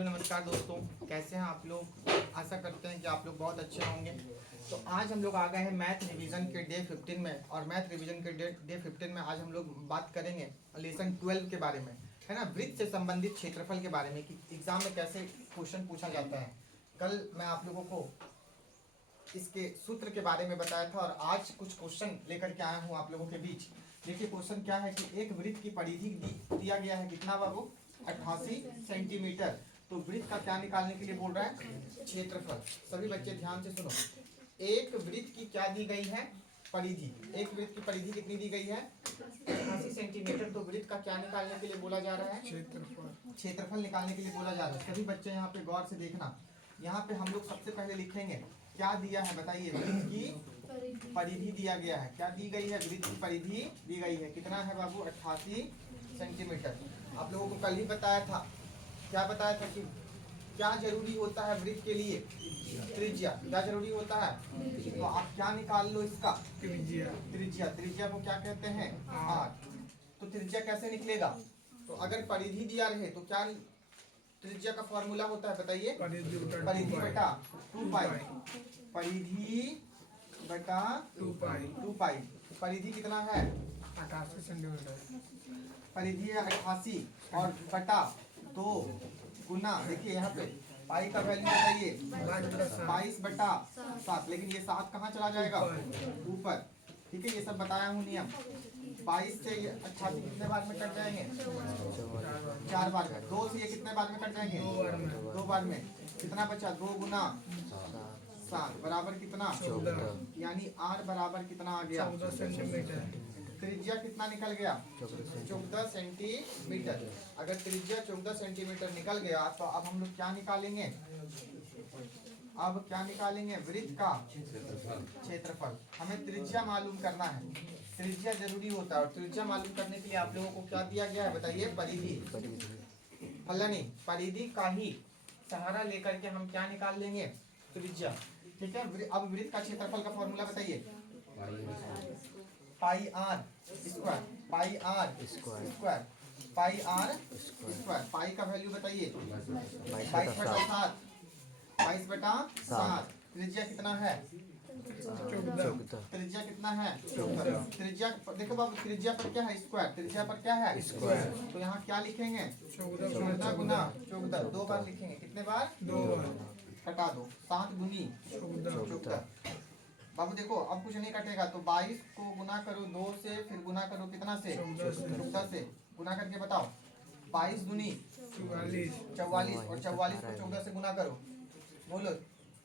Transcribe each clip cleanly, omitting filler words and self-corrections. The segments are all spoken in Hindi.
हेलो नमस्कार दोस्तों, कैसे हैं आप लोग। आशा करते हैं कि आप लोग बहुत अच्छे होंगे। तो आज हम लोग आ गए हैं मैथ रिवीजन के डे 15 में। और मैथ रिवीजन के डे 15 में आज हम लोग बात करेंगे लेसन 12 के बारे में, है ना। वृत्त से संबंधित क्षेत्रफल के बारे में कि एग्जाम में कैसे क्वेश्चन पूछा जाता है। कल मैं आप लोगों को इसके सूत्र के बारे में बताया था और आज कुछ क्वेश्चन लेकर के आया हूँ आप लोगों के बीच। देखिए क्वेश्चन क्या है कि एक वृत्त की परिधि दिया गया है, कितना बाबू, 88 सेंटीमीटर। तो वृत्त का क्या निकालने के लिए बोल रहा है, क्षेत्रफल। सभी बच्चे ध्यान से सुनो, एक वृत्त की क्या दी गई है, परिधि। एक वृत्त की परिधि कितनी दी गई है, 88 सेंटीमीटर। तो वृत्त का क्या निकालने के लिए बोला जा रहा है, क्षेत्रफल। क्षेत्रफल निकालने के लिए बोला जा रहा है। सभी बच्चे यहाँ पे गौर से देखना। यहाँ पे हम लोग सबसे पहले लिखेंगे क्या दिया है, बताइए। वृत्त की परिधि दिया गया है, क्या दी गई है, वृत्त की परिधि दी गई है। कितना है बाबू, 88 सेंटीमीटर। आप लोगों को कल ही बताया था, क्या बताया था कि क्या जरूरी होता है वृत्त के लिए, त्रिज्या। क्या जरूरी होता है, तो आप क्या निकाल लो इसका, त्रिज्या। त्रिज्या, त्रिज्या को क्या कहते हैं, आर। तो त्रिज्या कैसे निकलेगा, तो अगर परिधि दिया रहे तो क्या त्रिज्या का फॉर्मूला होता है, बताइए। परिधि बटा 2 पाई, परिधि बटा 2 पाई। परिधि कितना है, 88 सेंटीमीटर। परिधि है 88 और बटा 2 गुना, देखिए यहाँ पे पाई का वैल्यू बताइए, 22 बटा 7। लेकिन ये 7 कहाँ चला जाएगा, ऊपर। ठीक है, ये सब बताया हूँ नियम। 22 से ये 88 कितने बार में कट जाएंगे, 4 बार में। 2 से ये कितने बार में कट जाएंगे, 2 बार में। कितना बचा, 2 गुना 7 बराबर कितना, 14। यानी आर बराबर कितना आ गया, 14 सेंटीमीटर। त्रिज्या कितना निकल गया, 14 सेंटीमीटर। अगर त्रिज्या 14 सेंटीमीटर निकल गया तो अब हम लोग क्या निकालेंगे, अब क्या निकालेंगे, वृत्त का क्षेत्रफल। हमें त्रिज्या मालूम करना है, त्रिज्या जरूरी होता है। और त्रिज्या मालूम करने के लिए आप लोगों को क्या दिया गया है, बताइए, परिधि। फला नहीं, परिधि का ही सहारा लेकर के हम क्या निकाल लेंगे, त्रिज्या। ठीक है, अब वृत्त का क्षेत्रफल का फॉर्मूला बताइए, pi R square, pi R square, pi R square. Pi का वैल्यू बताइए, 22 बटा 7, 22 बटा 7। त्रिज्या कितना है, 14। त्रिज्या कितना है, 14। त्रिज्या देखो बाबू, त्रिज्या पर क्या है, स्क्वायर। त्रिज्या पर क्या है, स्क्वायर। तो यहाँ क्या लिखेंगे, 14 गुना 14, 2 बार लिखेंगे। कितने बार, 2 बार। कटा दो, 7 दूनी 14। बाबू देखो अब कुछ नहीं कटेगा, तो 22 को गुना करो 2 से, फिर गुना करो कितना से, 14 से। गुना करके बताओ, 22 दूनी 44, और 44 को 14 से गुना करो, बोलो।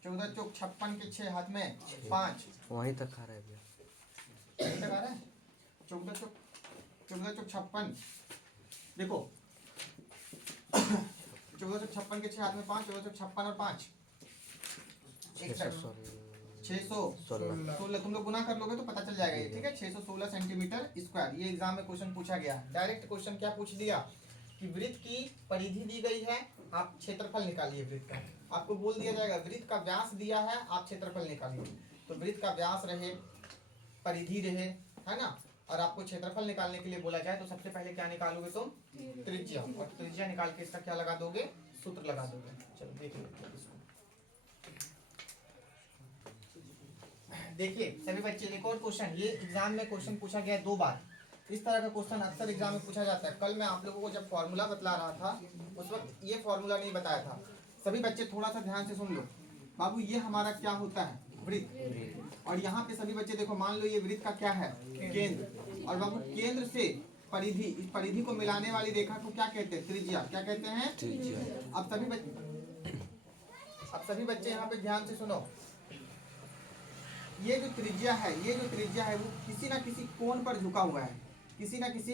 14 चौक 56 के 6, हाथ में 5। वहीं तक खा रहा है भैया, वहीं तक आ रहा है। 14 चौक 56, देखो 14 चौक 56 के 6, हाथ में 5। 14 चौक 56 और 5 616। तुम लोग गुना कर लोगे तो पता चल जाएगा ये, ठीक है। 616 सेंटीमीटर स्क्वायर। ये एग्जाम में क्वेश्चन पूछा गया है। डायरेक्ट क्वेश्चन क्या पूछ दिया कि वृत्त की परिधि दी गई है, आप क्षेत्रफल निकालिए वृत्त का। आपको बोल दिया जाएगा वृत्त का व्यास दिया है, आप क्षेत्रफल निकालिए। तो वृत्त का व्यास रहे, परिधि रहे, है ना, और आपको क्षेत्रफल निकालने के लिए बोला जाए तो सबसे पहले क्या निकालोगे तुम, त्रिज्या। और त्रिज्या निकाल के इसका क्या लगा दोगे, सूत्र लगा दोगे। चलो देख लेते हैं इसको। देखिए सभी बच्चे, एक और क्वेश्चन, ये एग्जाम में क्वेश्चन पूछा गया 2 बार। इस तरह का क्वेश्चन अक्सर एग्जाम में पूछा जाता है। कल मैं आप लोगों को जब फॉर्मूला बतला रहा था उस वक्त ये फॉर्मूला नहीं बताया था। सभी बच्चे थोड़ा सा ध्यान से सुन लो। बाबू ये हमारा क्या होता है, वृत्त। और यहाँ पे सभी बच्चे देखो, मान लो ये वृत्त का क्या है, केंद्र। और बाबू केंद्र से परिधि, इस परिधि को मिलाने वाली रेखा को क्या कहते हैं, त्रिज्या। क्या कहते हैं, त्रिज्या। अब सभी बच्चे यहाँ पे ध्यान से सुनो। ये जो त्रिज्या है, ये जो त्रिज्या है वो किसी ना किसी कोण पर झुका हुआ है, किसी ना किसी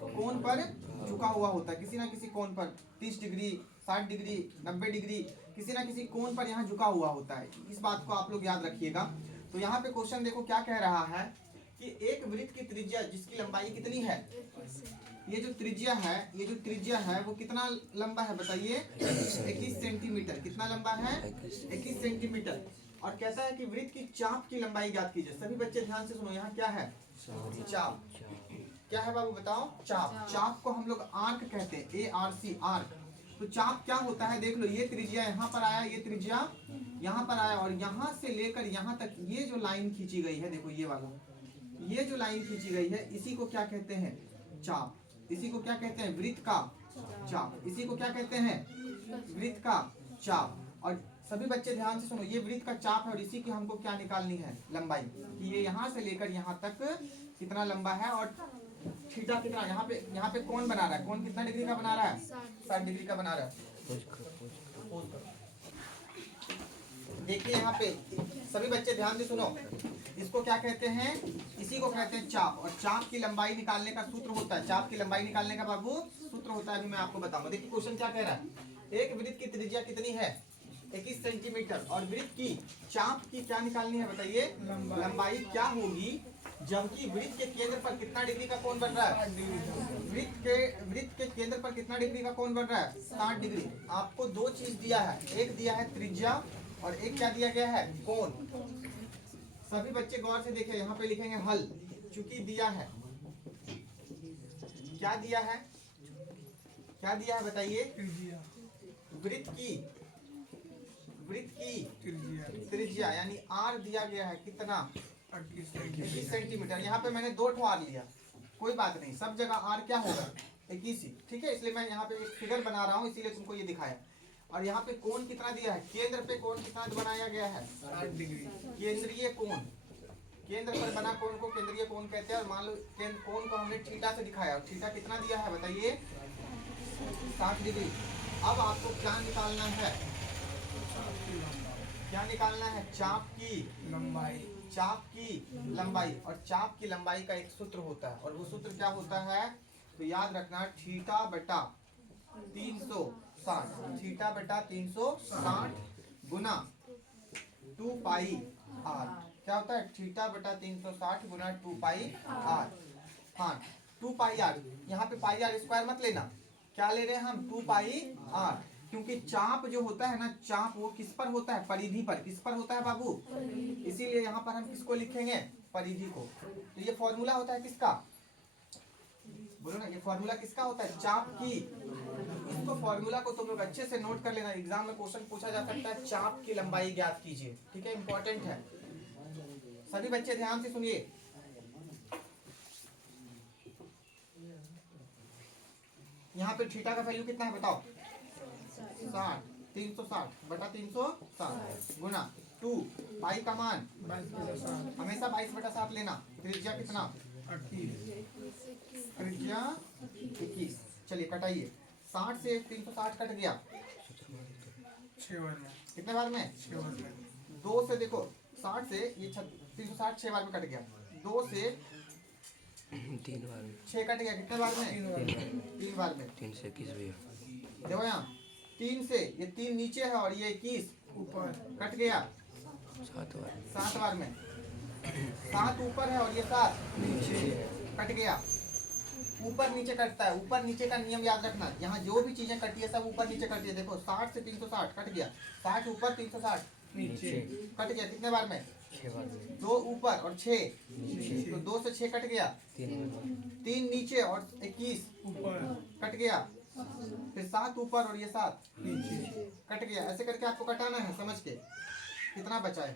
कोण पर झुका हुआ होता है। किसी ना किसी कोण पर 30 डिग्री, 60 डिग्री, 90 डिग्री, किसी ना किसी कोण पर यहाँ झुका हुआ होता है। इस बात को आप लोग याद रखिएगा। तो यहाँ पे क्वेश्चन देखो क्या कह रहा है कि एक वृत्त की त्रिज्या जिसकी लंबाई कितनी है, ये जो त्रिज्या है, ये जो त्रिज्या है वो कितना लंबा है, बताइए, 21 सेंटीमीटर। कितना लंबा है, 21 सेंटीमीटर। और कहता है कि वृत्त की चाप की लंबाई ज्ञात कीजिए। सभी बच्चे ध्यान से सुनो, यहाँ क्या है, चाप। क्या है बाबू बताओ, चाप। चाप को हम लोग आर्क कहते हैं, ARC, आर्क। तो चाप क्या होता है देख लो, ये त्रिज्या यहाँ पर आया, ये त्रिज्या यहाँ पर आया, और यहाँ से लेकर यहाँ तक ये जो लाइन खींची गई है, देखो ये वाला, ये जो लाइन खींची गई है, इसी को क्या कहते हैं? चाप। इसी को क्या कहते हैं? वृत्त का चाप। इसी को क्या कहते हैं? वृत्त का चाप। और सभी बच्चे ध्यान से सुनो, ये वृत्त का चाप है और इसी की हमको क्या निकालनी है? लंबाई, कि ये यहाँ से लेकर यहाँ तक कितना लंबा है, और थीटा कितना, यहाँ पे कौन बना रहा है? कौन कितना डिग्री का बना रहा है? 60 डिग्री का बना रहा है। देखिए यहाँ पे सभी बच्चे ध्यान से सुनो, इसको क्या कहते हैं? इसी को कहते हैं चाप। और चाप की लंबाई निकालने का सूत्र होता है, चाप की लंबाई निकालने का बाबू सूत्र होता है, अभी मैं आपको बताऊंगा। देखिए क्वेश्चन क्या कह रहा है, एक वृत्त की त्रिज्या कितनी है? 21 सेंटीमीटर, और वृत्त की चाप की क्या निकालनी है बताइए? लंबाई क्या होगी, जबकि वृत्त के केंद्र पर कितना डिग्री का कोण बन रहा है? वृत्त के केंद्र पर कितना डिग्री का कोण बन रहा है? 60 डिग्री। आपको दो चीज दिया है, एक दिया है त्रिज्या और एक क्या दिया गया है? कोण। सभी बच्चे गौर से देखिए, यहाँ पे लिखेंगे हल, चूंकि दिया है, क्या दिया है? क्या दिया है बताइए? वृत्त की त्रिज्या यानी आर दिया गया है कितना? 21 सेंटीमीटर। यहाँ पे मैंने 2 ठो आर लिया, कोई बात नहीं, सब जगह आर क्या होगा? 21 ही, ठीक है। इसलिए मैं यहाँ पे एक फिगर बना रहा हूँ, इसीलिए तुमको ये दिखाया। और यहाँ पे कोण कितना दिया है? केंद्र पे कोण कितना बनाया गया है? 60 डिग्री। केंद्रीय कोण, केंद्र पर बना कोण को केंद्रीय कोण कहते हैं। और मान लो कोण को हमने थीटा से दिखाया, और थीटा कितना दिया है बताइए? 60 डिग्री। अब आपको क्या निकालना है? क्या निकालना है? चाप की लंबाई। चाप की लंबाई, और चाप की लंबाई का एक सूत्र होता है, और वो सूत्र क्या होता है? तो याद रखना, थीटा बटा 360, थीटा बटा 360 गुना 2 पाई आर। क्या होता है? थीटा बटा 360 गुना 2 पाई आर। हाँ, 2 पाई आर। यहाँ पे पाई आर स्क्वायर मत लेना, क्या ले रहे हैं हम? 2 पाई आर। क्योंकि चाप जो होता है ना, चाप वो किस पर होता है? परिधि पर। किस पर होता है बाबू? इसीलिए यहाँ पर हम किसको लिखेंगे? परिधि को। तो ये फॉर्मूला होता है किसका? बोलो ना, ये फॉर्मूला किसका होता है? चाप की। इसको फॉर्मूला को तुम लोग अच्छे से नोट कर लेना, एग्जाम में क्वेश्चन पूछा जा सकता है, चाप की लंबाई ज्ञात कीजिए, ठीक है, इंपॉर्टेंट है। सभी बच्चे ध्यान से सुनिए, यहाँ पे थीटा का वैल्यू कितना है बताओ? 60, 360 बटा 360 गुना 2 पाई का मान हमेशा 22/7 लेना। त्रिज्या कितना? 38, त्रिज्या 21। चलिए कटाइए, 60 से 360 कट गया 6 बार में। कितने बार में? 6 बार में। 2 से देखो, 60 से ये 360 6 बार में कट गया, 2 से 3 बार में 6 कट गया, कितने बार में? 3 बार में। 3 से 21 भैया, देखो यहाँ 3 से, ये 3 नीचे है और ये 21 ऊपर, कट गया 7 बार, 7 बार में। 7 ऊपर है और ये 7 नीचे, कट गया। ऊपर नीचे कटता है, ऊपर नीचे का नियम याद रखना, यहाँ जो भी चीजें कटी है सब ऊपर नीचे कटी है। देखो 60 से 360 कट गया, 60 ऊपर 360 नीचे, कट गया कितने बार में? 6 बार में, 2 ऊपर और 6 नीचे, तो 2 से 6 कट गया, 3 नीचे और 21 ऊपर, कट गया। फिर 7 ऊपर और ये 7 नीचे, कट गया। ऐसे करके आपको कटाना है, समझ के। कितना बचा है?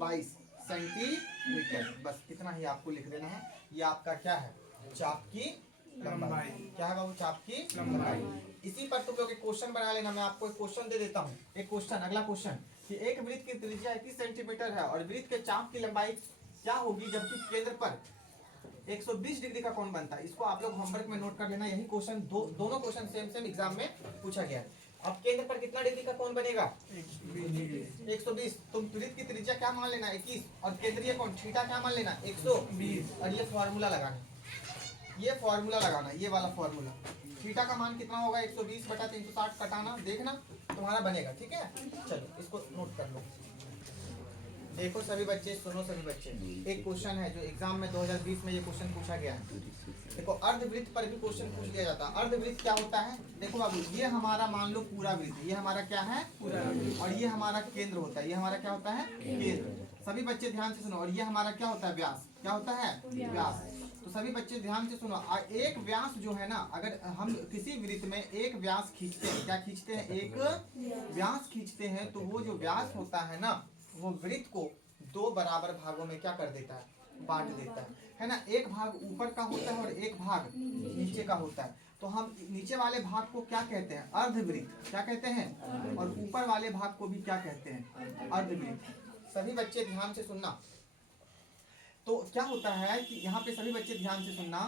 22 सेंटीमीटर। बस इतना ही आपको लिख देना है। ये आपका क्या है? चाप की लंबाई। क्या है बाबू? चाप की लंबाई। इसी पर तुम लोग एक क्वेश्चन बना लेना, मैं आपको एक क्वेश्चन दे देता हूँ। एक क्वेश्चन, अगला क्वेश्चन, कि एक वृत्त की त्रिज्या 21 सेंटीमीटर है और वृत्त के चाप की लंबाई क्या होगी जबकि केंद्र पर 120 डिग्री का कोण बनता है। इसको आप लोग होमवर्क में नोट कर लेना। यही क्वेश्चन दोनों क्वेश्चन सेम एग्जाम में पूछा गया है। अब केंद्र पर कितना डिग्री का कोण बनेगा? 120। तुम वृत्त की त्रिज्या क्या मान लेना? 21, और केंद्रीय कोण थीटा क्या मान लेना? 120। और ये फॉर्मूला लगाना, ये फॉर्मूला लगाना, ये वाला फॉर्मूला। थीटा का मान कितना होगा? 120 बटा 360 कटाना, देखना तुम्हारा बनेगा, ठीक है। चलो इसको नोट कर लो। देखो सभी बच्चे, सुनो सभी बच्चे, एक क्वेश्चन है जो एग्जाम में 2020 में ये क्वेश्चन पूछा गया है। देखो अर्धवृत्त पर भी क्वेश्चन पूछ लिया जाता है। अर्धवृत्त क्या होता है? देखो बाबू, ये हमारा मान लो पूरा वृत्त, ये हमारा क्या है? पूरा वृत्त। और ये हमारा केंद्र होता है, ये हमारा क्या होता है? केंद्र। सभी बच्चे ध्यान से सुनो। और ये हमारा क्या होता है? व्यास। क्या होता है? व्यास। तो सभी बच्चे ध्यान से सुनो। एक व्यास जो है ना, अगर हम किसी वृत्त में एक व्यास खींचते हैं, क्या खींचते हैं, एक व्यास खींचते हैं, तो वो जो व्यास होता है ना, वो वृत्त को दो बराबर भागों में क्या कर देता है, बांट देता है ना। एक भाग ऊपर का होता है और एक भाग नीचे का होता है। तो हम नीचे वाले भाग को क्या कहते हैं, अर्धवृत्त, क्या कहते हैं, और ऊपर वाले भाग को भी क्या कहते हैं, अर्धवृत्त। सभी बच्चे ध्यान से सुनना। तो क्या होता है कि यहाँ पे सभी बच्चे ध्यान से सुनना,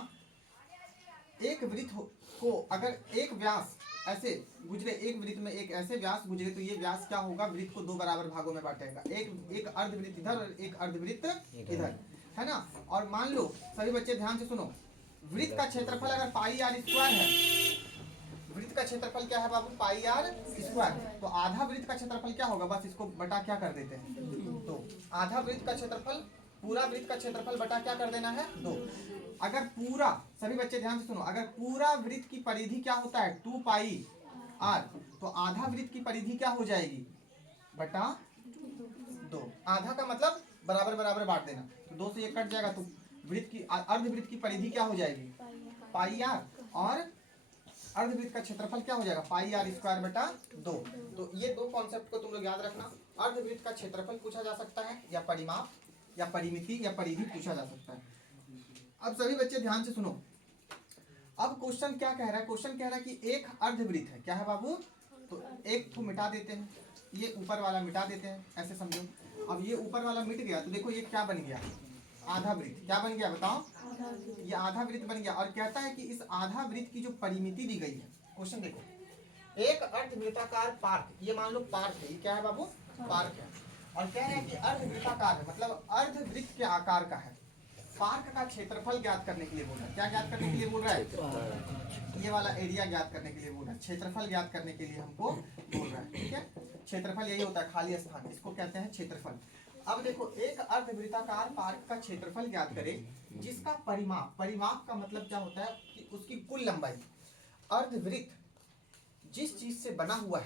एक वृत्त को अगर एक व्यास ऐसे गुजरे, एक वृत्त में एक ऐसे व्यास गुजरे, तो ये व्यास क्या होगा, वृत्त को दो बराबर भागों में बांटेगा, एक अर्धवृत्त इधर और एक अर्धवृत्त इधर, है ना। और मान लो सभी बच्चे ध्यान से सुनो, वृत्त का क्षेत्रफल अगर पाई आर स्क्वायर है, वृत्त का क्षेत्रफल क्या है बाबू, पाई आर स्क्वायर, तो आधा वृत्त का क्षेत्रफल क्या होगा, बस इसको बटा क्या कर देते हैं, तो आधा वृत्त का क्षेत्रफल, पूरा वृत्त का क्षेत्रफल बटा क्या कर देना है, 2। अगर पूरा, सभी बच्चे ध्यान से सुनो, अगर पूरा वृत्त की परिधि क्या होता है, 2 पाई आर, तो आधा वृत्त की परिधि क्या हो जाएगी, बटा 2। आधा का मतलब बराबर बराबर बांट देना, तो 2 से 1 कट जाएगा, तो वृत्त की, अर्धवृत्त की परिधि क्या हो जाएगी, पाई आर, और अर्धवृत्त का क्षेत्रफल क्या हो जाएगा, पाई आर स्क्वायर बटा 2। तो ये दो कॉन्सेप्ट को तुम लोग याद रखना। अर्धवृत्त का क्षेत्रफल पूछा जा सकता है, या परिमाप या परिमिति या परिधि पूछा जा सकता है। अब सभी बच्चे ध्यान से सुनो, अब क्वेश्चन क्या कह रहा है, क्वेश्चन कह रहा है कि एक अर्धवृत्त है, क्या है बाबू, तो एक तो मिटा देते हैं, ये ऊपर वाला मिटा देते हैं, ऐसे समझो। अब ये ऊपर वाला मिट गया, तो देखो ये क्या बन गया, आधा वृत्त, क्या बन गया बताओ, ये आधा वृत्त बन गया। और कहता है कि इस आधा वृत्त की जो परिमिति दी गई है, क्वेश्चन देखो, एक अर्धवृत्ताकार पार्क, ये मान लो पार्क है, ये क्या है बाबू, पार्क है, और कह रहे हैं कि अर्धवृत्ताकार है, मतलब अर्धवृत्त के आकार का है। पार्क का क्षेत्रफल ज्ञात करने के लिए बोल रहा है, क्या ज्ञात करने के लिए बोल रहा है, ये वाला एरिया ज्ञात करने के लिए बोल रहा है, क्षेत्रफल ज्ञात करने के लिए हमको बोल रहा है, ठीक है। क्षेत्रफल यही होता है, खाली स्थान, इसको कहते हैं क्षेत्रफल। अब देखो, एक अर्धवृत्ताकार पार्क का क्षेत्रफल ज्ञात करें जिसका परिमाप, परिमाप का मतलब क्या होता है कि उसकी कुल लंबाई, अर्धवृत्त जिस चीज से बना हुआ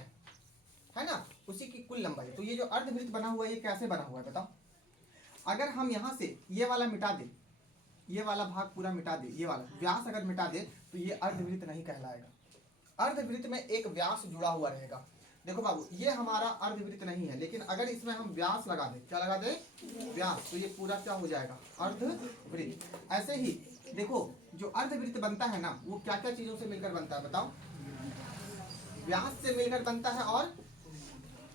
है ना, उसी की कुल लंबाई। तो ये जो अर्धवृत्त बना हुआ है, ये कैसे बना हुआ है बताओ। अगर हम यहाँ से ये वाला मिटा दे, ये वाला भाग पूरा मिटा दे, ये वाला व्यास अगर मिटा दे, तो ये अर्धवृत्त नहीं कहलाएगा। अर्धवृत्त में एक व्यास जुड़ा हुआ रहेगा। देखो बाबू, ये हमारा अर्धवृत्त नहीं है, लेकिन अगर इसमें हम व्यास लगा दे, क्या लगा दे, व्यास, तो ये पूरा क्या हो जाएगा, अर्धवृत्त। ऐसे ही देखो, जो अर्धवृत्त बनता है ना, वो क्या क्या चीजों से मिलकर बनता है बताओ, व्यास से मिलकर बनता है,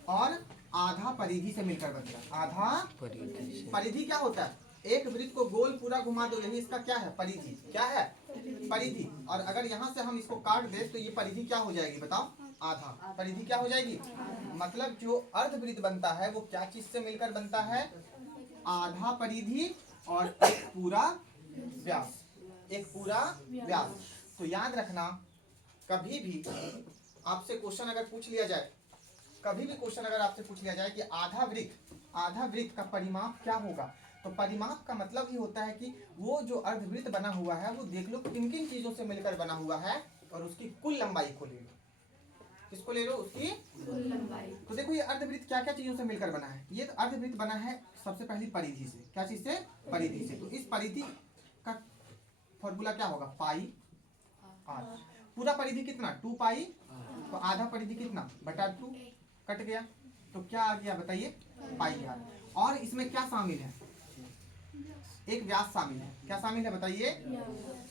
और आधा परिधि से मिलकर बनता है। आधा परिधि क्या होता है, एक वृत्त को गोल पूरा घुमा दो, यही इसका क्या है, परिधि, क्या है, परिधि। और अगर यहाँ से हम इसको काट दे, तो ये परिधि क्या हो जाएगी बताओ, आधा परिधि क्या हो जाएगी। मतलब जो अर्धवृत्त बनता है वो क्या चीज से मिलकर बनता है, आधा परिधि और एक पूरा व्यास, एक पूरा व्यास। तो याद रखना, कभी भी आपसे क्वेश्चन अगर पूछ लिया जाए, कभी भी क्वेश्चन अगर आपसे पूछ लिया जाए कि आधा वृत्त का परिमाप क्या होगा, तो परिमाप का मतलब ही होता है कि वो जो अर्धवृत्त बना हुआ है, वो देख लो किन किन चीजों से मिलकर बना हुआ है, और उसकी कुल लंबाई को ले लो। किसको ले लो, उसकी कुल लंबाई। तो देखो, ये अर्धवृत्त क्या क्या चीजों से मिलकर बना है। ये अर्धवृत्त बना है सबसे पहली परिधि से, क्या चीज से, परिधि से। तो इस परिधि का फॉर्मूला क्या होगा, पाई आर। पूरा परिधि कितना, 2 पाई, तो आधा परिधि कितना, बटा 2, कट गया, तो क्या आ गया बताइए, पाई आर। और इसमें क्या शामिल है, एक व्यास शामिल है। क्या शामिल है बताइए,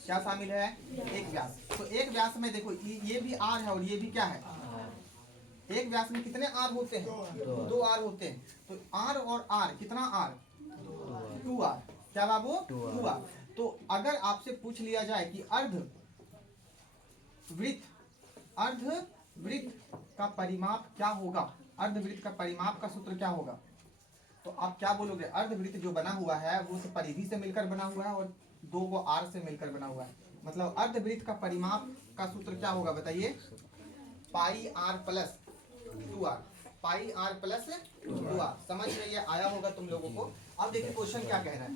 क्या शामिल है, एक व्यास। तो एक व्यास में देखो, ये भी आर है और ये भी क्या है, एक व्यास में कितने आर होते हैं, 2 आर होते हैं। तो आर और आर, कितना आर, 2 आर, क्या बाबू, 2 आर। तो अगर आपसे पूछ लिया जाए कि अर्धवृत्त का परिमाप क्या होगा, अर्धवृत्त का परिमाप का सूत्र क्या होगा, तो आप क्या बोलोगे, अर्धवृत्त जो बना हुआ है वो परिधि से मिलकर बना हुआ है और 2 को आर से मिलकर बना हुआ है। मतलब अर्धवृत्त का परिमाप का सूत्र क्या होगा बताइए, pi R plus 2 R, pi R plus 2 R. समझ में ये आया होगा तुम लोगों को। अब देखिए क्वेश्चन क्या कह रहा है,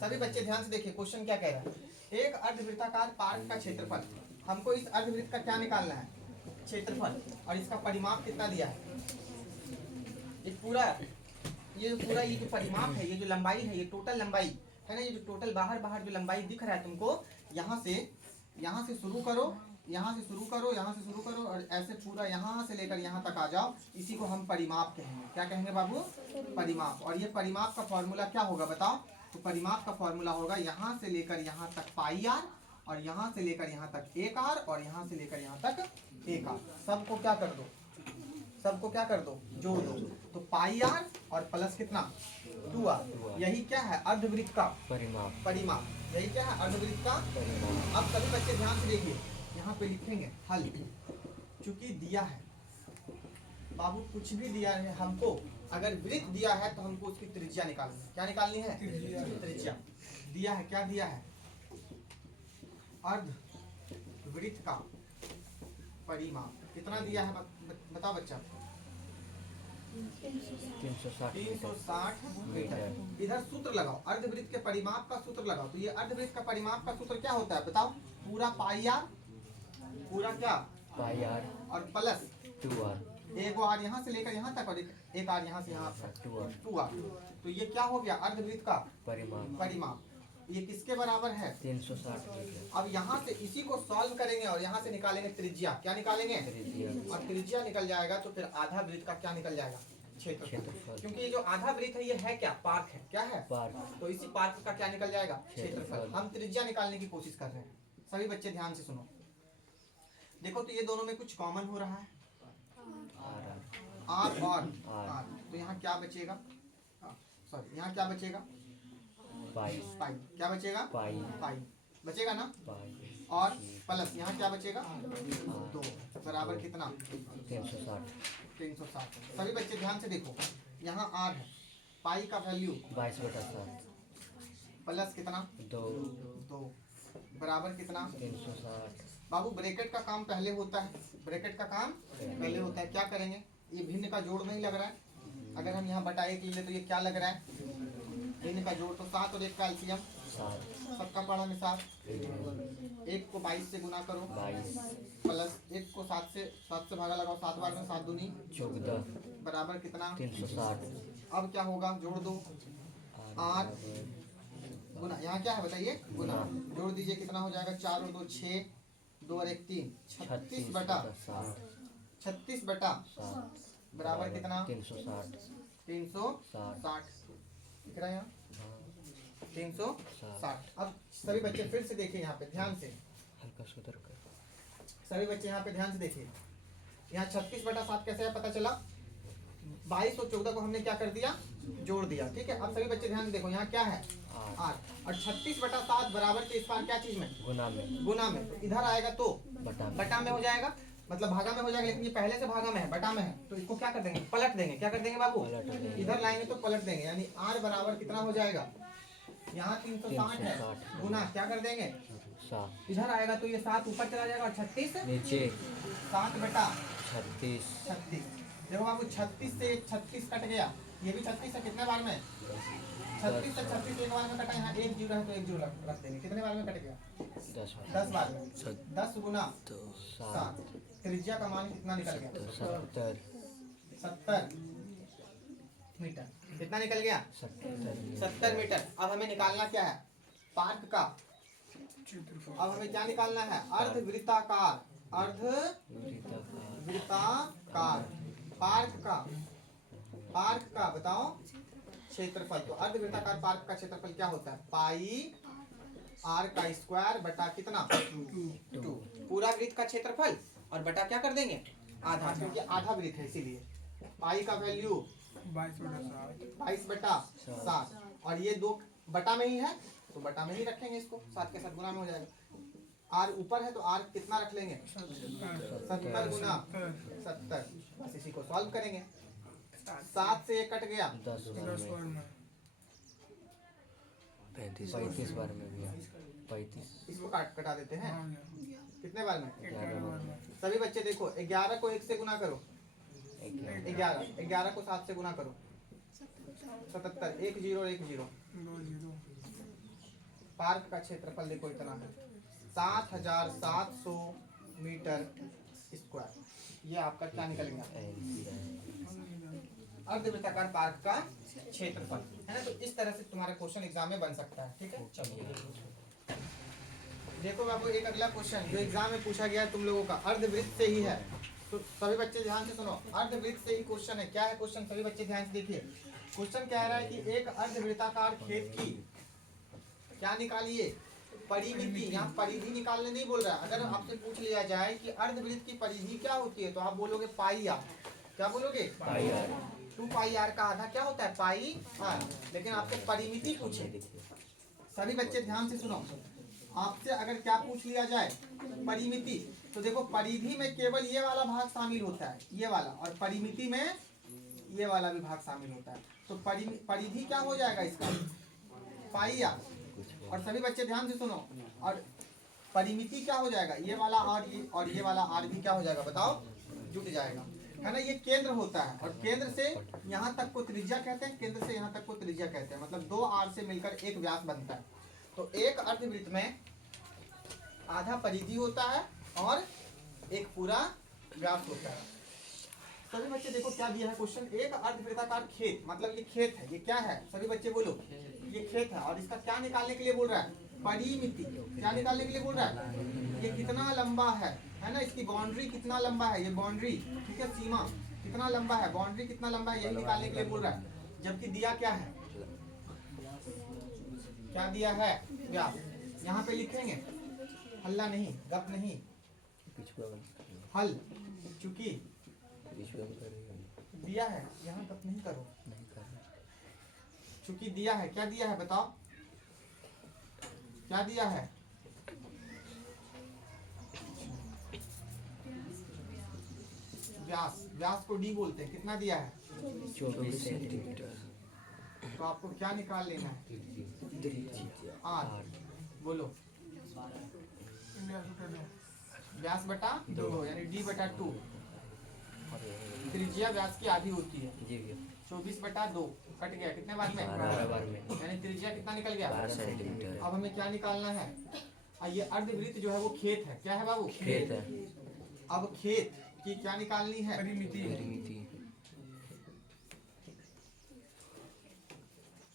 सभी बच्चे ध्यान से देखिए, क्वेश्चन क्या कह रहा है। एक अर्धवृत्ताकार पार्क का क्षेत्रफल, हमको इस अर्धवृत्त का क्या निकालना है, क्षेत्रफल, और इसका परिमाप कितना दिया है, ये पूरा ये जो परिमाप है, ये जो लंबाई है, ये टोटल लंबाई है ना। ये जो टोटल बाहर बाहर जो लंबाई दिख रहा है तुमको, यहाँ से शुरू करो, यहाँ से शुरू करो, यहाँ से शुरू करो और ऐसे पूरा यहाँ से लेकर यहाँ तक आ जाओ। इसी को हम परिमाप कहेंगे। क्या कहेंगे बाबू? परिमाप। और ये परिमाप का फॉर्मूला क्या होगा बताओ? तो परिमाप का फॉर्मूला होगा यहाँ से लेकर यहाँ तक पाई आर, और यहाँ से लेकर यहाँ तक एक आर, और यहाँ से लेकर यहाँ तक एक आर। सबको क्या कर दो? सबको क्या कर दो? जोड़ दो। तो पाई आर और प्लस कितना? 2r। यही क्या है? अर्धवृत्त का परिमाप। यही क्या है? अर्धवृत्त का परिमाप। अब सभी बच्चे ध्यान से देखिए, यहाँ पे लिखेंगे हल। चूंकि दिया है बाबू, कुछ भी दिया है हमको, अगर वृत्त दिया है तो हमको उसकी त्रिज्या निकालनी है। क्या निकालनी है? त्रिज्या। दिया है, क्या दिया है? अर्धवृत्त का परिमाप कितना दिया है? बताओ बच्चा। 360 मीटर। इधर सूत्र लगाओ, अर्धवृत्त के परिमाप का सूत्र लगाओ। तो ये अर्धवृत्त का परिमाप का सूत्र क्या होता है बताओ? पूरा पाई आर, पूरा क्या? पाई आर और प्लस 2r। एक आर यहाँ से लेकर यहाँ तक और एक आर यहाँ से यहाँ तक 2r। तो ये क्या हो गया? अर्धवृत्त का परिमाप। ये किसके बराबर है? 360 मीटर। अब यहाँ से इसी को सॉल्व करेंगे और यहाँ से निकालेंगे त्रिज्या। क्या निकालेंगे? और त्रिज्या निकल जाएगा तो फिर आधा वृत्त का क्या निकल जाएगा? क्षेत्रफल। क्योंकि ये जो आधा वृत्त है ये है क्या? पार्क है। क्या है? पार्क। तो इसी पार्क का क्या निकल जाएगा? क्षेत्रफल। हम त्रिज्या निकालने की कोशिश कर रहे हैं। सभी बच्चे ध्यान से सुनो। देखो तो ये दोनों में कुछ कॉमन हो रहा है, आर और आर। तो यहाँ क्या बचेगा? सॉरी, यहाँ क्या बचेगा? पाई। क्या बचेगा? पाई बचेगा ना। और प्लस यहाँ क्या बचेगा? 2 बराबर कितना? 360। सभी बच्चे ध्यान से देखो, यहाँ आर है, पाई का वैल्यू 22/7 प्लस कितना? 2 बराबर कितना? 360। बाबू ब्रैकेट का काम पहले होता है, ब्रैकेट का काम पहले होता है। क्या करेंगे? ये भिन्न का जोड़ नहीं लग रहा है। अगर हम यहाँ बटा 1 ले ले तो ये क्या लग रहा है? भिन्न का जोड़। तो 7 और 1 का एलसीएम 7। सबका पढ़ा में 7। 1 को 22 से गुना करो, 22 प्लस 1 को 7 से भागा लगाओ। 7 बार में 7 दूनी 14 बराबर कितना? 360। अब क्या होगा? जोड़ दो, 8 गुना, यहाँ क्या है बताइए? गुना। जोड़ दीजिए, कितना हो जाएगा? 4 और 2 6, 2 और 1 3, 36 बटा 7 बराबर कितना? 360 दिख रहा है यहाँ? 360। अब सभी बच्चे फिर से देखिए यहाँ पे ध्यान से, सभी बच्चे यहाँ पे ध्यान से देखिए। यहाँ 36/7 कैसे है पता चला? 22 और 14 को हमने क्या कर दिया? जोड़ दिया। ठीक है। अब सभी बच्चे ध्यान से देखो, यहाँ क्या है? 8। और 36/7 बराबर के इस बार क्या चीज में? गुना में। तो इधर आएगा तो बटा में हो जाएगा, मतलब भागा में हो जाएगा। लेकिन ये पहले से भागा में है, बटा में है, तो इसको क्या कर देंगे? पलट देंगे। क्या कर देंगे बाबू? इधर लाएंगे तो पलट देंगे। यानी r बराबर कितना हो जाएगा? यहाँ 360 है, गुना क्या कर देंगे? 7। इधर आएगा तो ये 7 ऊपर चला जाएगा और 36 नीचे। 7/36। देखो बाबू, 36 से 36 कट गया, ये भी 36 है। कितने बार में? 36 से 36 एक बार में कटा। यहाँ 1 जीरो है तो 1 जीरो रख देंगे। कितने बार में कट गया? 10 बार में। 10 गुना 7। त्रिज्या का मान कितना निकल गया? 70 मीटर। कितना निकल गया? 70 मीटर। अब हमें निकालना क्या है? पार्क का। अब हमें क्या निकालना है? अर्धवृत्ताकार। पार्क का बताओ क्षेत्रफल। तो अर्धवृत्ताकार पार्क का क्षेत्रफल क्या होता है? पाई आर का स्क्वायर बटा कितना? 2। पूरा वृत्त का क्षेत्रफल और बटा क्या कर देंगे? आधा, क्योंकि आधा वृत्त है इसीलिए। पाई का वैल्यू 22/7 और ये 2 बटा में ही है तो बटा में ही रखेंगे इसको। 7 के साथ गुना में हो जाएगा। आर ऊपर है तो आर कितना रख लेंगे? 70 गुना 70। बस इसी को सॉल्व करेंगे। 7 से 1 कट गया, 10 में 35 बार में भी 35। इसको कटा देते हैं। कितने बार में? 11 बार। सभी बच्चे देखो, 11 को 1 से गुना करो, 11 को 7 से गुना करो, 77। 1 0 1 0 पार्क का क्षेत्रफल देखो इतना है, 7700 मीटर स्क्वायर। ये आपका क्या निकलेगा? अर्धवृत्ताकार पार्क का क्षेत्रफल, है ना। तो इस तरह से तुम्हारा क्वेश्चन एग्जाम में बन सकता है, ठीक है। चलो देखो बाबू, एक अगला क्वेश्चन जो एग्जाम में पूछा गया है तुम लोगों का, अर्धवृत्त से ही है। तो सभी बच्चे ध्यान से सुनो, अर्धवृत्त से ही क्वेश्चन है। क्या है क्वेश्चन, सभी बच्चे ध्यान से देखिए। क्वेश्चन कह रहा है कि एक अर्धवृत्ताकार खेत की क्या निकालिए, परिमिति। यहाँ परिधि निकालने नहीं बोल रहा है। अगर आपसे पूछ लिया जाए कि अर्धवृत्त की परिधि क्या होती है, तो आप बोलोगे पाई आर। क्या बोलोगे? पाई आर। 2 पाई आर का आधा क्या होता है? पाई आर। लेकिन आपसे परिमिति पूछे, सभी बच्चे ध्यान से सुनो। आपसे अगर क्या पूछ लिया जाए, परिमिति, तो देखो परिधि में केवल ये वाला भाग शामिल होता है, ये वाला, और परिमिति में ये वाला भी भाग शामिल होता है। तो परिधि क्या हो जाएगा इसका? पाई आर। और सभी बच्चे ध्यान से सुनो, और परिमिति क्या हो जाएगा? ये वाला और ये वाला आर भी क्या हो जाएगा बताओ? जुट जाएगा, है ना। ये केंद्र होता है, और केंद्र से यहाँ तक को त्रिज्या कहते हैं, केंद्र से यहाँ तक को त्रिज्या कहते हैं। मतलब 2 आर से मिलकर एक व्यास बनता है। तो एक अर्धवृत्त में आधा परिधि होता है और एक पूरा व्यास होता है। सभी बच्चे देखो क्या दिया है क्वेश्चन, एक अर्धवृत्ताकार खेत, मतलब ये खेत है। ये क्या है सभी बच्चे बोलो? ये खेत है, और इसका क्या निकालने के लिए बोल रहा है? परिमिति। क्या निकालने के लिए बोल रहा है? ये कितना लंबा है ना, इसकी बाउंड्री कितना लंबा है, ये बाउंड्री, ठीक है, सीमा कितना लंबा है, बाउंड्री कितना लंबा है, यही निकालने के लिए बोल रहा है। जबकि दिया क्या है? क्या दिया है? व्यास। यहाँ पे लिखेंगे, हल्ला नहीं, गप नहीं, हल, चूंकि दिया है, यहाँ गप नहीं करो, चूंकि दिया है। क्या दिया है बताओ? क्या दिया है? व्यास। व्यास को डी बोलते हैं। कितना दिया है? 24 सेंटीमीटर। तो आपको क्या निकाल लेना है? आर। बोलो, व्यास बटा 2, यानी डी बटा 2। त्रिज्या व्यास की आधी होती है। 24 बटा 2 कट गया, कितने बार में? 12 बार में, यानी त्रिज्या कितना निकल गया? 12 सेंटीमीटर। अब हमें क्या निकालना है? ये अर्धवृत्त जो है वो खेत है। क्या है बाबू? खेत है। अब खेत की क्या निकालनी है? परिमिति।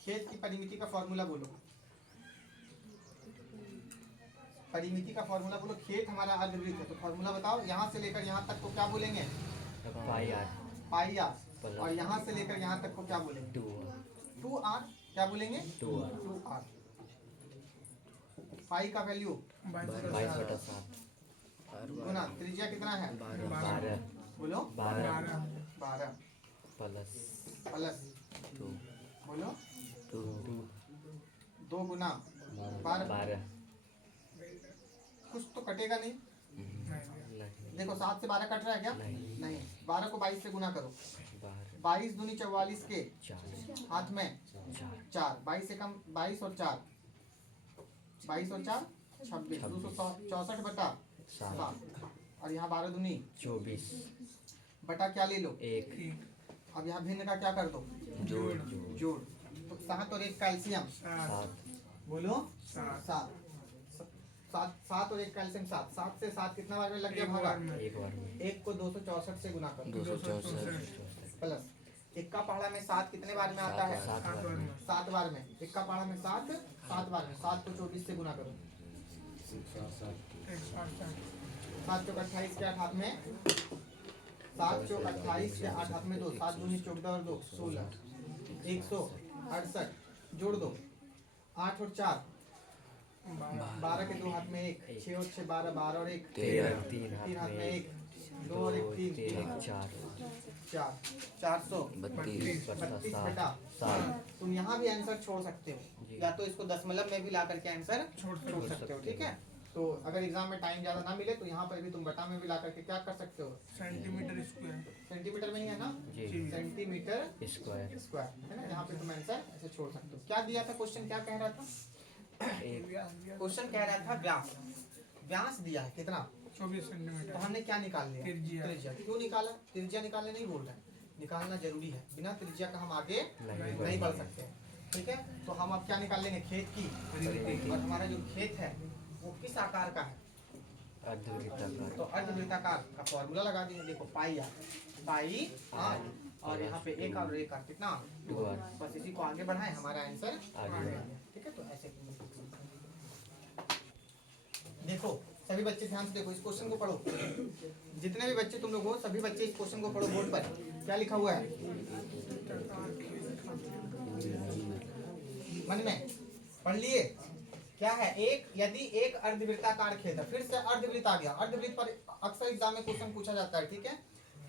खेत की परिमिति का फॉर्मूला बोलो। परिमिति का फॉर्मूला बोलो। खेत हमारा अर्धवृत्त है, तो फॉर्मूला बताओ। यहाँ से लेकर यहाँ तक को क्या बोलेंगे? Pi r. Pi r. और यहाँ से लेकर यहाँ तक को क्या बोलेंगे? 2 आर। क्या बोलेंगे? 2 आर। 2 आर। पाई का वैल्यू 22/7 गुना त्रिज्या कितना है? 12 बोलो। 12 प्लस 2 बोलो 2 2 गुना 12। 12। कुछ तो कटेगा नहीं। देखो 7 से 12 कट रहा है क्या? नहीं। 12 को 22 से गुना करो। 22 दूनी 44 के 4 हाथ में 4। 22 से कम 22 और 4, 22 और 4 26, 264 बटा 7। और यहाँ 12 दूनी 24 बटा क्या ले लो? 1। अब यहाँ भिन्न का क्या कर दो? जोड़। तो 7 और 1 कैल्शियम 7। बोलो 7। 7 और 1 कैल्शियम 7। 7 से 7 कितना बार में लग गया भागा? एक बार में। 1 को 264 से गुना करो। 264 प्लस 1 का पहाड़ा में 7 कितने बार में आता है? 7 बार में। 1 का पहाड़ा में 7 बार में। 7 को 24 से गुना करो। 7 चौक 28 के 8 हाथ में 7 चौक 28 के 8 हाथ में 2। 7 दूनी 14 और 2 16, 168। जोड़ दो 8 और 4 12 के 2 हाथ में 1, 6 और 6 12, 12 और 1 13, 3 हाथ में 1, 2 और 1 3 4 432 बटा 7। तुम यहाँ भी आंसर छोड़ सकते हो, या तो इसको दशमलव में भी ला करके आंसर छोड़ सकते हो, ठीक है। तो अगर एग्जाम में टाइम ज्यादा ना मिले तो यहाँ पर भी तुम बटा में भी ला करके क्या कर सकते हो? Centimetre square. सेंटीमीटर में ही है ना? सेंटीमीटर स्क्वायर, है ना। यहाँ पे तुम आंसर ऐसे छोड़ सकते हो। क्या दिया था क्वेश्चन? क्या कह रहा था क्वेश्चन? कह रहा था व्यास। व्यास दिया है कितना? 24 तो सेंटीमीटर। हमने क्या निकाल लिया? त्रिज्या। क्यों निकाला? त्रिज्या निकालने नहीं बोल रहे हैं, निकालना जरूरी है। बिना त्रिज्या का हम आगे नहीं बढ़ सकते, ठीक है। तो हम अब क्या निकाल लेंगे? खेत की। और हमारा जो खेत है वो किस आकार का है? अर्धवृत्ताकार। तो अर्धवृत्ताकार का फॉर्मूला लगा दिए। देखो पाई आर और यहाँ पे एक और एक और कितना 2R। बस इसी को आगे बढ़ाएं, हमारा आंसर आ गया। ठीक है। तो ऐसे देखो सभी बच्चे ध्यान से देखो, इस क्वेश्चन को पढ़ो, जितने भी बच्चे तुम लोग हो सभी बच्चे इस क्वेश्चन को पढ़ो। बोर्ड पर क्या लिखा हुआ है मन में पढ़ लिए? क्या है? एक यदि एक अर्धवृत्ताकार खेत है, फिर से अर्धवृत्त आ गया। अर्धवृत्त पर अक्सर एग्जाम में क्वेश्चन पूछा जाता है, ठीक है।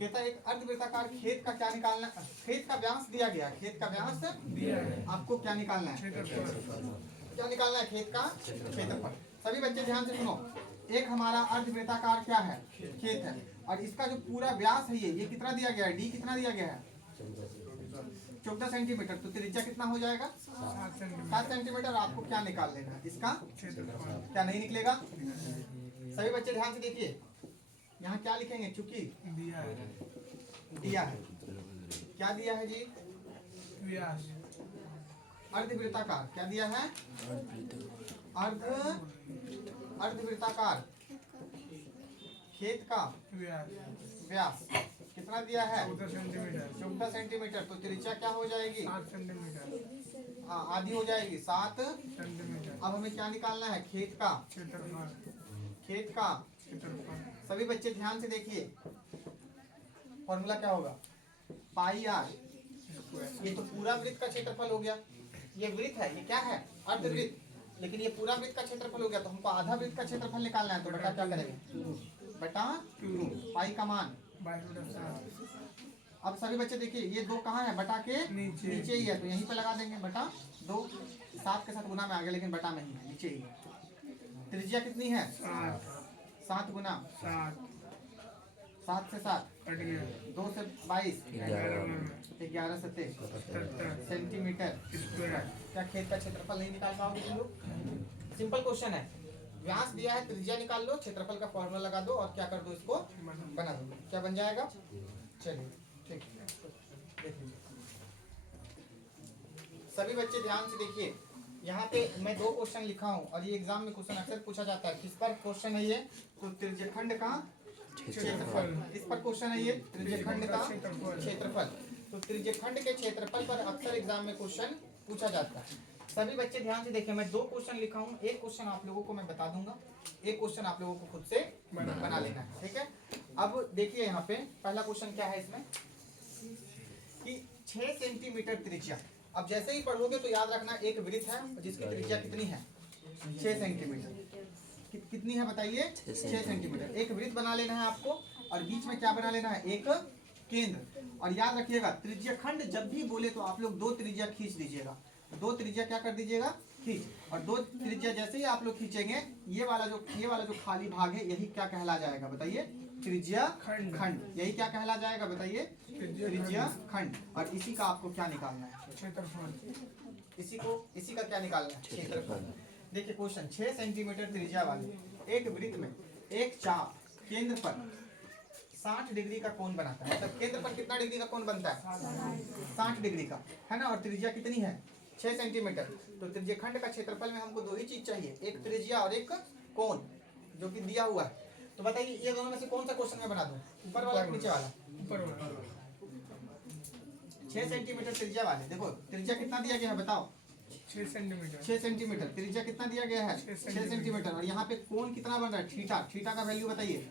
कहता है एक अर्धवृत्ताकार खेत का क्या निकालना, खेत का व्यास दिया गया, खेत का व्यास दिया है, आपको क्या निकालना है? क्या निकालना है? खेत का क्षेत्रफल। सभी बच्चे ध्यान से सुनो, एक हमारा अर्धवृत्ताकार क्या है? खेत है, और इसका जो पूरा व्यास है ये कितना दिया गया है? डी कितना दिया गया है? 14 सेंटीमीटर। तो त्रिज्या कितना हो जाएगा? 7 सेंटीमीटर। आपको क्या निकाल लेना है? इसका क्या नहीं निकलेगा? सभी बच्चे ध्यान से देखिए, यहाँ क्या लिखेंगे? चूंकि दिया है, क्या दिया है जी? अर्धवृत्ताकार। क्या दिया है? अर्धवृत्ताकार खेत का व्यास कितना दिया है? 14 सेंटीमीटर। तो त्रिज्या क्या हो जाएगी? 7 सेंटीमीटर। हाँ, आधी हो जाएगी 7 सेंटीमीटर। अब हमें क्या निकालना है? खेत का खेत का सभी बच्चे ध्यान से देखिए, फॉर्मूला क्या होगा? पाई आर। ये तो पूरा वृत्त का क्षेत्रफल हो गया, ये वृत्त है, ये क्या है? अर्धवृत्त। लेकिन ये पूरा वृत्त का क्षेत्रफल हो गया, तो हमको आधा वृत्त का क्षेत्रफल निकालना है। तो बटा क्या करेंगे? बटा 2 पाई का मान। अब सभी बच्चे देखिए, ये 2 कहाँ है? बटा के नीचे ही है, तो यहीं पे लगा देंगे बटा 2। 7 के साथ गुना में आ गया, लेकिन बटा में ही है, नीचे ही है। त्रिज्या कितनी है? 7 गुना 7 से 7 2 से 22 11 से 23 सेंटीमीटर स्क्वायर। क्या खेत का क्षेत्रफल नहीं निकाल पाओगे तुम लोग? सिंपल क्वेश्चन है, व्यास दिया है, त्रिज्या निकाल लो, क्षेत्रफल का फॉर्मूला लगा दो, और क्या कर दो? इसको बना दो। क्या बन जाएगा? चलिए ठीक है, देख लीजिए सभी बच्चे ध्यान से देखिए। यहाँ पे मैं 2 क्वेश्चन लिखा हूँ, और ये एग्जाम में क्वेश्चन अक्सर पूछा जाता है। किस पर क्वेश्चन है ये? तो त्रिज्यखंड का क्षेत्रफल। इस पर क्वेश्चन है ये, त्रिज्यखंड का क्षेत्रफल। तो त्रिज्यखंड के क्षेत्रफल पर अक्सर एग्जाम में क्वेश्चन पूछा जाता है। सभी बच्चे ध्यान से देखिए, मैं 2 क्वेश्चन लिखा हूँ, एक क्वेश्चन आप लोगों को मैं बता दूंगा, एक क्वेश्चन आप लोगों को खुद से बना लेना है, ठीक है। अब देखिए यहाँ पे पहला क्वेश्चन क्या है इसमें कि 6 सेंटीमीटर त्रिज्या। अब जैसे ही पढ़ोगे तो याद रखना, एक वृत्त है जिसकी त्रिज्या कितनी है? 6 सेंटीमीटर। कितनी है बताइए? 6 सेंटीमीटर। एक वृत्त बना लेना है आपको, और बीच में क्या बना लेना है? एक केंद्र। और याद रखिएगा, त्रिज्यखंड जब भी बोले तो आप लोग 2 त्रिज्या खींच दीजिएगा। 2 त्रिज्या क्या कर दीजिएगा? खींच। और 2 त्रिज्या जैसे ही आप लोग खींचेंगे, ये वाला जो खाली भाग है, यही क्या कहला जाएगा बताइए? त्रिज्या खंड। यही क्या कहला जाएगा बताइए? त्रिज्या खंड। और इसी का आपको क्या निकालना है? क्षेत्रफल। इसी का क्या निकालना है? क्षेत्रफल। देखिए क्वेश्चन, 6 सेंटीमीटर त्रिज्या वाले एक वृत्त में एक चाप केंद्र पर 60 डिग्री का कोण बनाता है। मतलब केंद्र पर कितना डिग्री का कोण बनता है? 60 डिग्री का, है ना। और त्रिज्या कितनी है? 6 सेंटीमीटर। तो त्रिज्यखंड का क्षेत्रफल में हमको 2 ही चीज चाहिए, एक त्रिज्या और एक कोण, जो कि दिया हुआ है। तो बताइए ये दोनों में से कौन सा क्वेश्चन मैं बना दूं? ऊपर वाला नीचे वाला? ऊपर वाला। 6 सेंटीमीटर त्रिज्या वाले, देखो त्रिज्या कितना दिया गया है बताओ? 6 सेंटीमीटर। 6 सेंटीमीटर। त्रिज्या कितना दिया गया है? 6 सेंटीमीटर। और यहाँ पे कोण कितना बन रहा है? थीटा। थीटा का वैल्यू बताइए?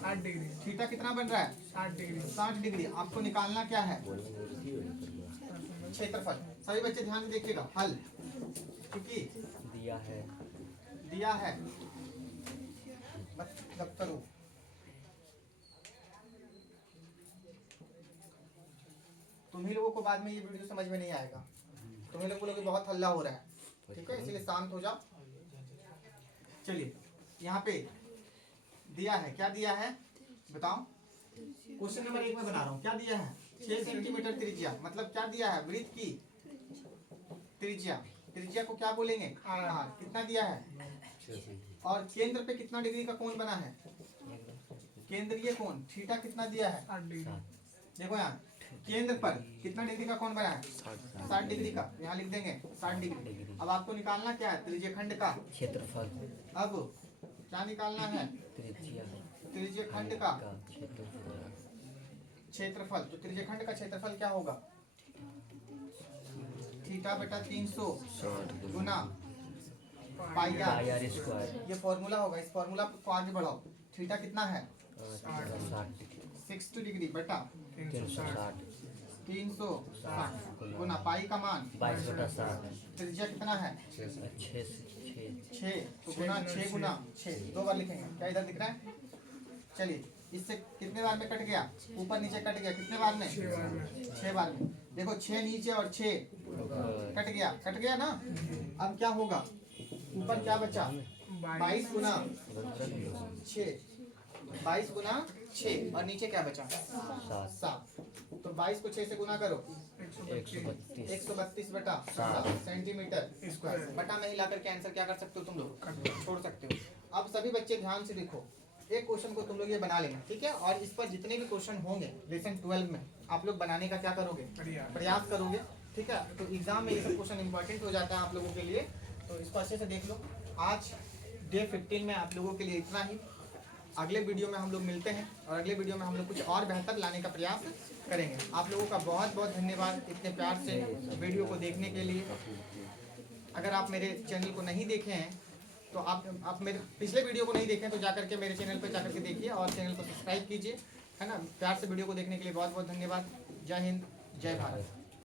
60 डिग्री। थीटा कितना बन रहा है? 60 डिग्री। 60 डिग्री। आपको निकालना क्या है? क्षेत्रफल। सभी बच्चे ध्यान से देखिएगा, हल। क्योंकि दिया है दफ्तरों, तुम्ही लोगों को बाद में ये वीडियो समझ में नहीं आएगा। तुम्हें लोग बोलोगे बहुत हल्ला हो रहा है, ठीक है, इसलिए शांत हो जाओ। चलिए यहाँ पे दिया है, क्या दिया है बताओ? क्वेश्चन नंबर 1 में बना रहा हूँ। क्या दिया है? 6 सेंटीमीटर त्रिज्या। मतलब क्या दिया है? वृत्त की त्रिज्या। त्रिज्या को क्या बोलेंगे? आर। कितना दिया है? और केंद्र पे कितना डिग्री का कोण बना है? केंद्रीय कोण थीटा कितना दिया है? 60 डिग्री। देखो यहाँ केंद्र पर कितना डिग्री का कोण बना है? 60 डिग्री का। यहाँ लिख देंगे 60 डिग्री। अब आपको निकालना क्या है? त्रिज्यखंड का क्षेत्रफल। अब क्या निकालना है? त्रिज्यखंड का क्षेत्रफल, जो त्रिज्यखंड का क्षेत्रफल क्या होगा, थीटा बटा 300 गुना पाई आर। पाई आर स्क्वायर ये फॉर्मूला होगा, इस फॉर्मूला को आगे बढ़ाओ। थीटा कितना है 60 डिग्री बटा 360 360 गुना पाई का मान 22/7 त्रिज्या कितना है 6 तो गुना 6 गुना 6 दो बार लिखेंगे। क्या इधर दिख रहा है? चलिए इससे कितने बार में कट गया, ऊपर नीचे कट गया, कितने बार में 6 बार में। देखो 6 नीचे और 6 कट गया ना। अब क्या होगा, ऊपर क्या बचा 22 गुना 6, 22 गुना 6 और नीचे क्या बचा 7। तो 22 को 6 से गुना करो 132 बटा 7 सेंटीमीटर स्क्वायर। बटा में हिला करके आंसर क्या कर सकते हो तुम लोग, छोड़ सकते हो। अब सभी बच्चे ध्यान से देखो, एक क्वेश्चन को तुम लोग ये बना लेना, ठीक है। और इस पर जितने भी क्वेश्चन होंगे लेसन 12 में आप लोग बनाने का क्या करोगे, प्रयास करोगे, ठीक है। तो एग्जाम में ये सब क्वेश्चन इंपॉर्टेंट हो जाता है आप लोगों के लिए, तो इसको अच्छे से देख लो। आज डे 15 में आप लोगों के लिए इतना ही। अगले वीडियो में हम लोग मिलते हैं और अगले वीडियो में हम लोग कुछ और बेहतर लाने का प्रयास करेंगे। आप लोगों का बहुत बहुत धन्यवाद इतने प्यार से वीडियो को देखने के लिए। अगर आप मेरे चैनल को नहीं देखे हैं तो आप मेरे पिछले वीडियो को नहीं देखें तो जाकर के मेरे चैनल पर जाकर के देखिए और चैनल को सब्सक्राइब कीजिए, है ना। प्यार से वीडियो को देखने के लिए बहुत बहुत धन्यवाद। जय हिंद, जय भारत।